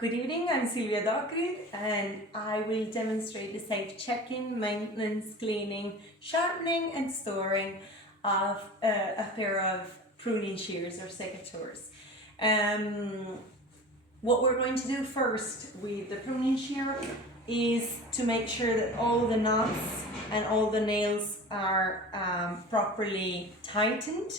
Good evening, I'm Silvia Dockrill and I will demonstrate the safe check-in, maintenance, cleaning, sharpening and storing of a pair of pruning shears or secateurs. What we're going to do first with the pruning shear is to make sure that all the knots and all the nails are properly tightened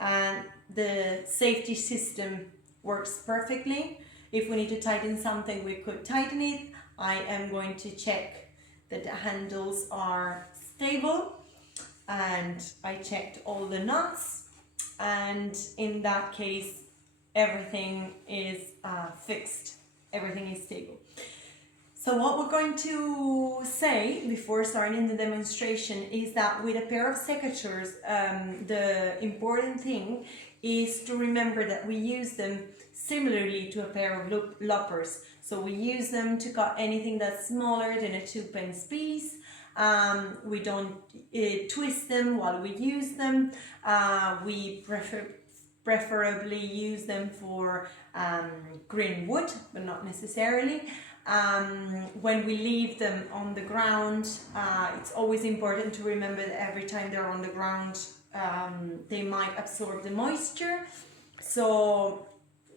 and the safety system works perfectly. If we need to tighten something, we could tighten it. I am going to check that the handles are stable and I checked all the knots, and in that case everything is fixed, everything is stable. So what we're going to say before starting the demonstration is that with a pair of secateurs, the important thing is to remember that we use them similarly to a pair of loppers. So we use them to cut anything that's smaller than a 2-pence piece. We don't twist them while we use them. We preferably use them for green wood, but not necessarily. When we leave them on the ground, it's always important to remember that every time they're on the ground, they might absorb the moisture. So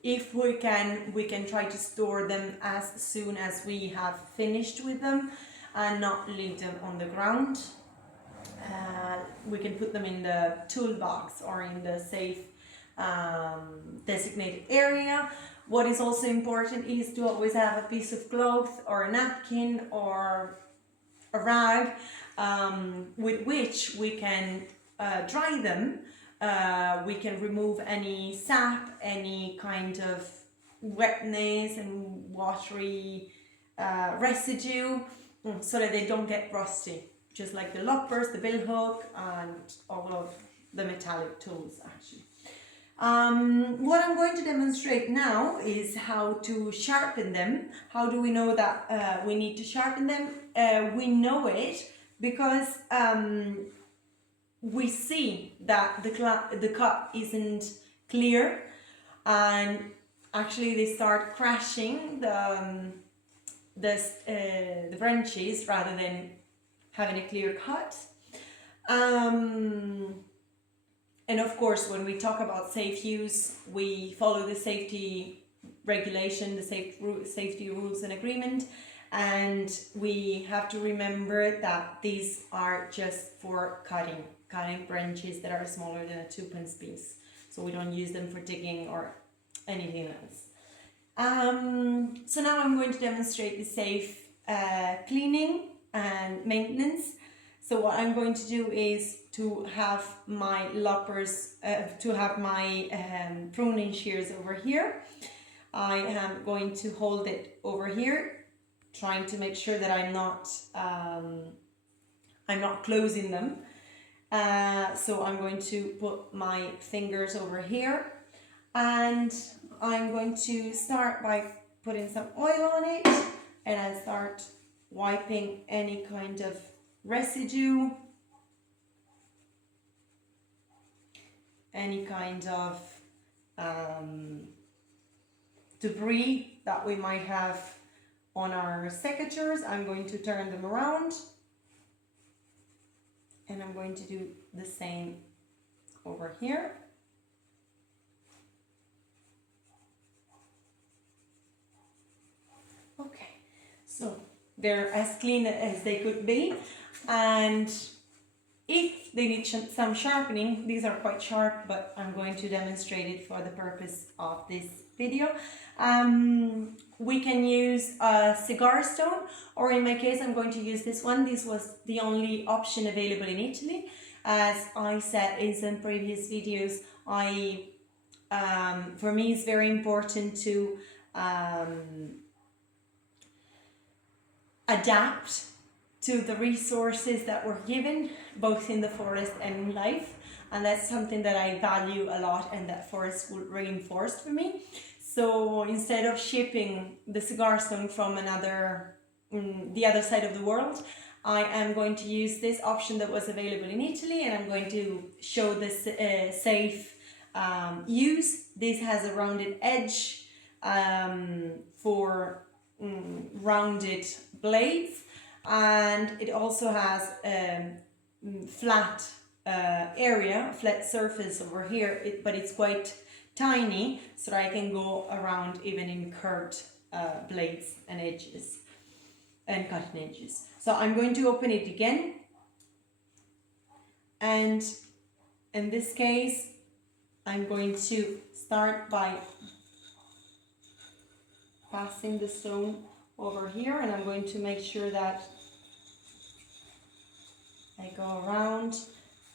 if we can try to store them as soon as we have finished with them and not leave them on the ground. We can put them in the toolbox or in the safe designated area. What is also important is to always have a piece of cloth or a napkin or a rag with which we can dry them. We can remove any sap, any kind of wetness and watery residue so that they don't get rusty, just like the loppers, the bill hook and all of the metallic tools actually. What I'm going to demonstrate now is how to sharpen them. How do we know that we need to sharpen them? We know it because we see that the cut isn't clear, and actually they start crashing the branches rather than having a clear cut. And of course, when we talk about safe use, we follow the safety regulation, the safety rules and agreement, and we have to remember that these are just for cutting branches that are smaller than a 2-pence piece. So we don't use them for digging or anything else. So now I'm going to demonstrate the safe cleaning and maintenance. So what I'm going to do is to have my loppers, to have my pruning shears over here. I am going to hold it over here, trying to make sure that I'm not closing them. So I'm going to put my fingers over here, and I'm going to start by putting some oil on it, and I start wiping any kind of residue, any kind of debris that we might have on our secateurs. I'm going to turn them around, and I'm going to do the same over here. Okay, so they're as clean as they could be, and if they need some sharpening, these are quite sharp, but I'm going to demonstrate it for the purpose of this video. We can use a cigar stone, or in my case I'm going to use this one. This was the only option available in Italy. As I said in some previous videos, for me it's very important to adapt to the resources that we're given, both in the forest and in life, and that's something that I value a lot and that forest will reinforce for me. So instead of shipping the cigar stone from the other side of the world, I am going to use this option that was available in Italy, and I'm going to show this safe use. This has a rounded edge for rounded blades, and it also has flat flat surface over here, but it's quite tiny, so that I can go around even in curved blades and edges and cutting edges. So I'm going to open it again, and in this case I'm going to start by passing the stone over here, and I'm going to make sure that I go around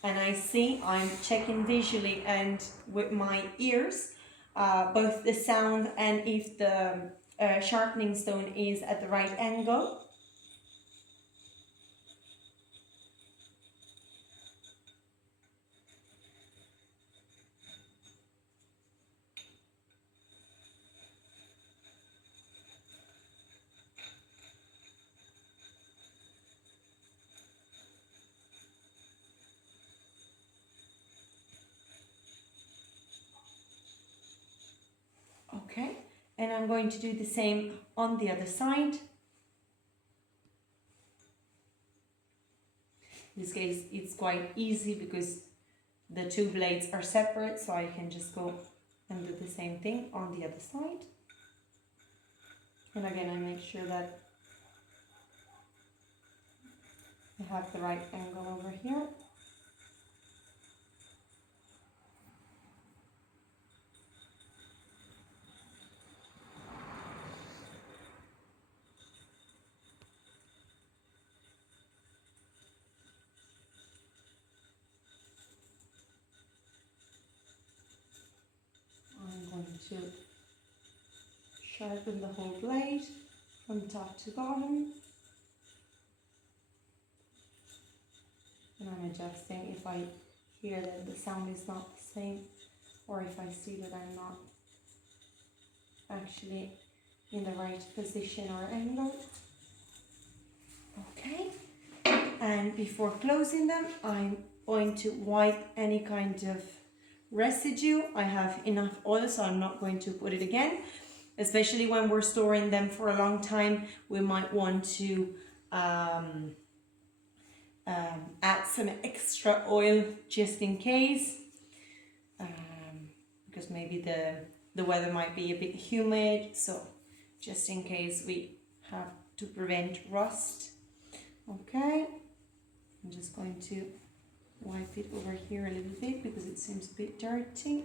and I see, I'm checking visually and with my ears both the sound and if the sharpening stone is at the right angle. Okay, and I'm going to do the same on the other side. In this case it's quite easy because the two blades are separate, so I can just go and do the same thing on the other side. And again, I make sure that I have the right angle over here. I'm going to sharpen the whole blade from top to bottom. And I'm adjusting if I hear that the sound is not the same, or if I see that I'm not actually in the right position or angle. Okay, and before closing them, I'm going to wipe any kind of residue. I have enough oil, so I'm not going to put it again. Especially when we're storing them for a long time, we might want to add some extra oil just in case, because maybe the weather might be a bit humid, so just in case we have to prevent rust. Okay, I'm just going to wipe it over here a little bit because it seems a bit dirty.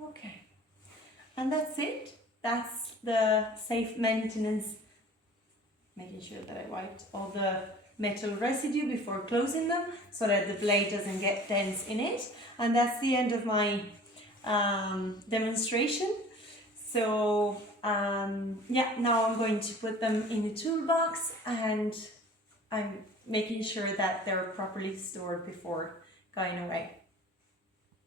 Okay, and that's it. That's the safe maintenance, making sure that I wiped all the metal residue before closing them so that the blade doesn't get dense in it. And that's the end of my demonstration. So yeah, now I'm going to put them in the toolbox, and I'm making sure that they're properly stored before going away.